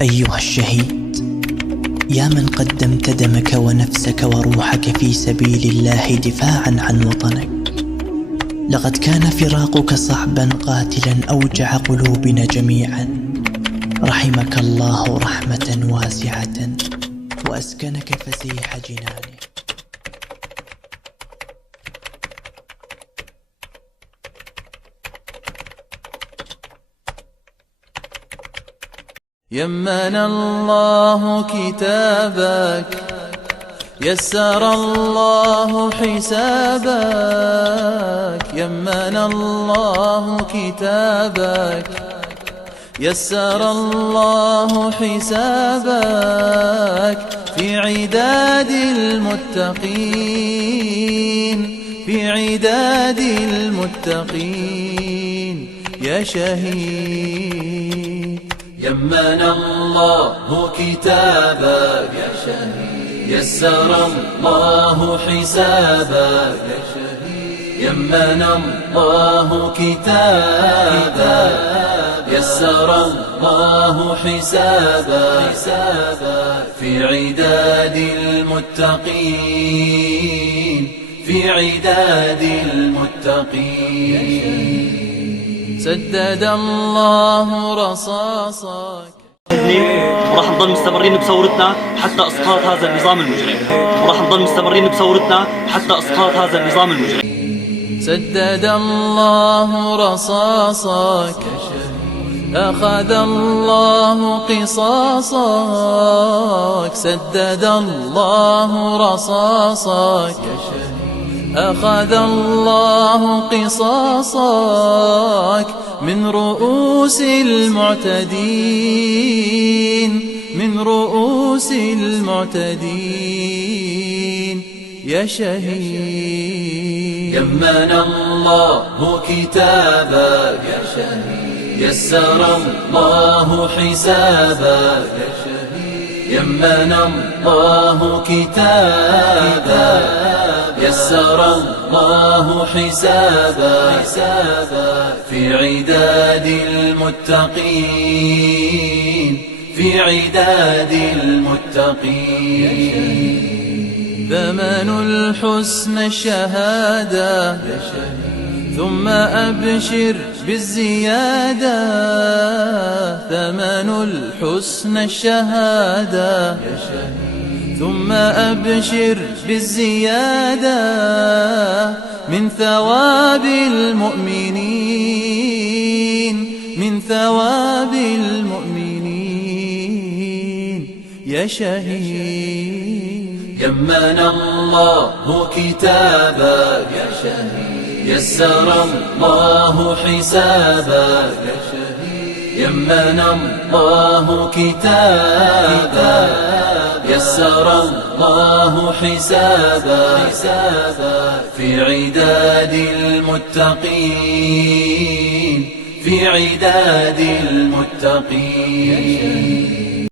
أيها الشهيد، يا من قدمت دمك ونفسك وروحك في سبيل الله دفاعا عن وطنك، لقد كان فراقك صعبا قاتلا أوجع قلوبنا جميعا. رحمك الله رحمة واسعة وأسكنك فسيح جنانه. يمن الله كتابك، يسر الله حسابك. يمن الله كتابك، يسر الله حسابك. في عداد المتقين، في عداد المتقين يا شهيد. يمن الله كتابك، يا شهيد، يسر الله حسابك، يا شهيد. يمن الله كتابك، يسر الله حسابك. في عداد المتقين، في عداد المتقين سدد الله رصاصك. وراح نضل مستمرين بثورتنا حتى اسقاط هذا النظام المجرم، وراح نضل مستمرين بثورتنا حتى اسقاط هذا النظام المجرم. سدد الله رصاصك، أخذ الله قصاصك. سدد الله رصاصك، أخذ الله قصاصك. من رؤوس المعتدين، من رؤوس المعتدين يا شهيد. يمن الله كتابك، يا شهيد، يسر الله حسابك، يا شهيد. يمن الله كتابك، يسر الله حسابك. في عداد المتقين، في عداد المتقين ثمن الحسن الشهادة، ثم أبشر بالزيادة. ثمن الحسن الشهادة، ثم أبشر بالزيادة. من ثواب المؤمنين، من ثواب المؤمنين يا شهيد. يمن الله كتابك، يا شهيد، يسر الله حسابك، يا شهيد. يمن الله كتابك، يسر الله حسابك. في عداد المتقين، في عداد المتقين